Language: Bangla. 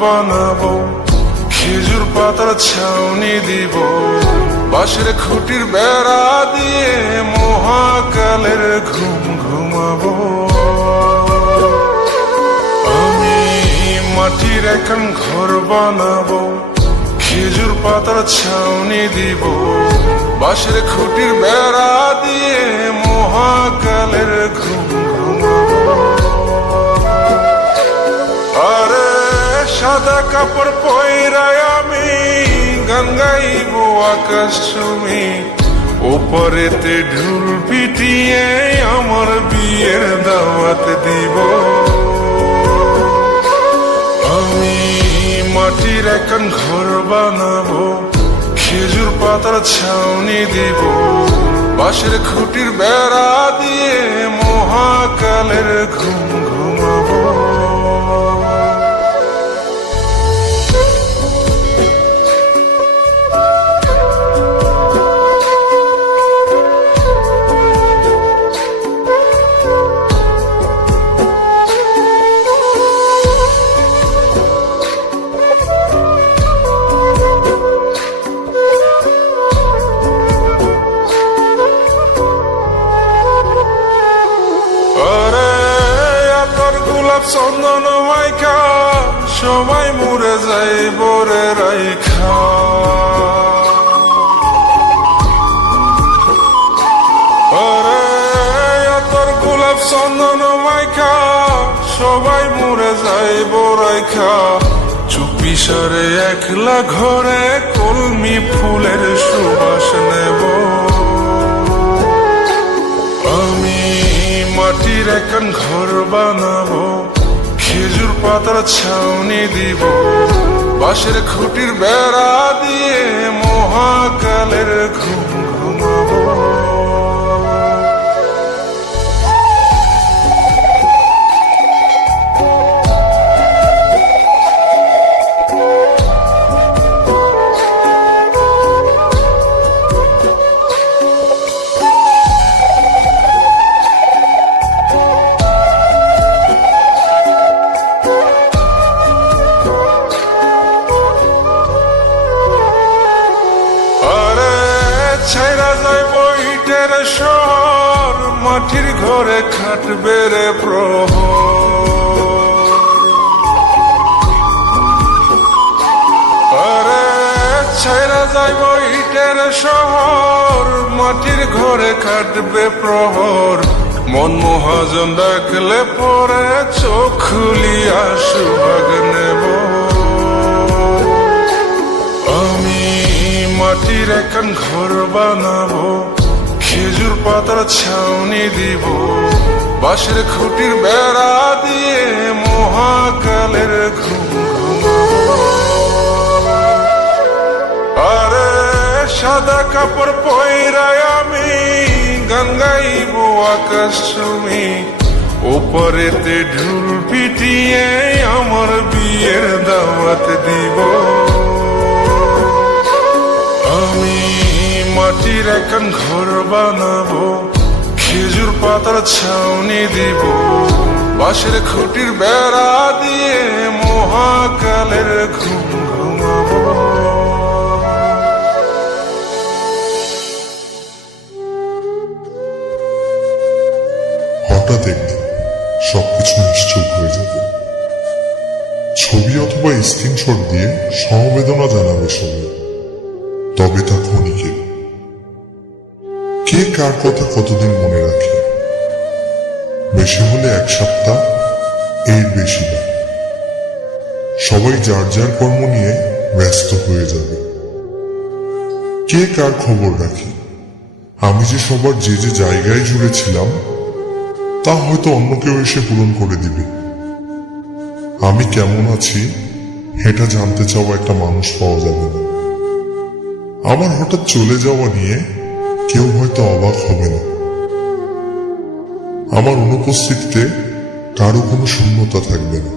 বানাবো, খেজুর পাতার ছাউনি দিব, বাঁশের খুঁটির বেড়া দিয়ে মহাকালের ঘুম ঘুমাবো। আমি মাটির এখন ঘর বানাবো, খেজুর পাতার ছাউনি দিব, বাঁশের খুঁটির বেড়া দিয়ে মহাকালের ঘুম ঘুমাবো। আরে সাদা কাপড় পয়রায় আমি গান গাইব আকাশ চুমি, ওপরেতে ঢুল পিটিয়ে আমার বিয়ের দাওয়াত দিব। আমি মাটির এখন ঘর বানাবো, খেজুর পাতার ছাউনি দিব, বাঁশের খুঁটির বেড়া দিয়ে মহাকালের ঘুম ঘুমাবো। চন্দন মাইকা সবাই মরে যাই বরে রাইখা, আরে তোর গোলাপ চন্দন মাইকা সবাই মরে যাই বরাইখা, চুপি সারে একলা ঘরে কলমি ফুলের সুবাস নেব। আমি মাটির এখন ঘর বানাবো, খেজুর পাতার ছাউনি দিব, বাঁশের খুঁটির বেড়া দিয়ে মহাকালের ঘুম ঘুমাবো। ছাইরা যাইব ইটের শহর, মাটির ঘরে খাটবে রে প্রহর। আরে ছাইরা যাইব ইটের শহর, মাটির ঘরে খাটবে প্রহর। মন মহাজন ডাকলে পরে চোখ খুলিয়া সুভাগ নেব। আমি মাটির এখন ঘর বানাবো, খেজুর পাতার ছাউনি দিব, বাঁশের খুঁটির বেড়া দিয়ে মহাকালের ঘুম ঘুমাবো। আরে সাদা কাপড় পয়রায় আমি গান গাইব আকাশ চুমি, ওপরেতে ঢুল পিটিয়ে আমার বিয়ের দাওয়াত দিব। আমি মাটির এখন ঘর বানাবো, খেজুর পাতার ছাউনি দিব, বাঁশের খুঁটির বেড়া দিয়ে মহাকালের ঘুম ঘুমাবো। হঠাৎ একদিন সবকিছু নিশ্চুপ হয়ে যাবে। ছবি অথবা স্ক্রিনশট দিয়ে সমবেদনা জানাবে সবাই, তবে তা ক্ষণিকের। কে কার কথা কতদিন মনে রাখে? বেশি হলে এক সপ্তাহ, এর বেশি না। সবাই যার যার কর্ম নিয়ে ব্যস্ত হয়ে যাবে। কে কার খবর রাখে? আমি যে সবার যে যে জায়গায় জুড়ে ছিলাম তা হয়তো অন্য কেউ এসে পূরণ করে দিবে। আমি কেমন আছি এটা জানতে চাওয়া একটা মানুষ পাওয়া যাবে না। আমার হঠাৎ চলে যাওয়া নিয়ে কেউ হয়তো অবাক হবে না। আমার অনুপস্থিতিতে কারো কোনো শূন্যতা থাকবে না।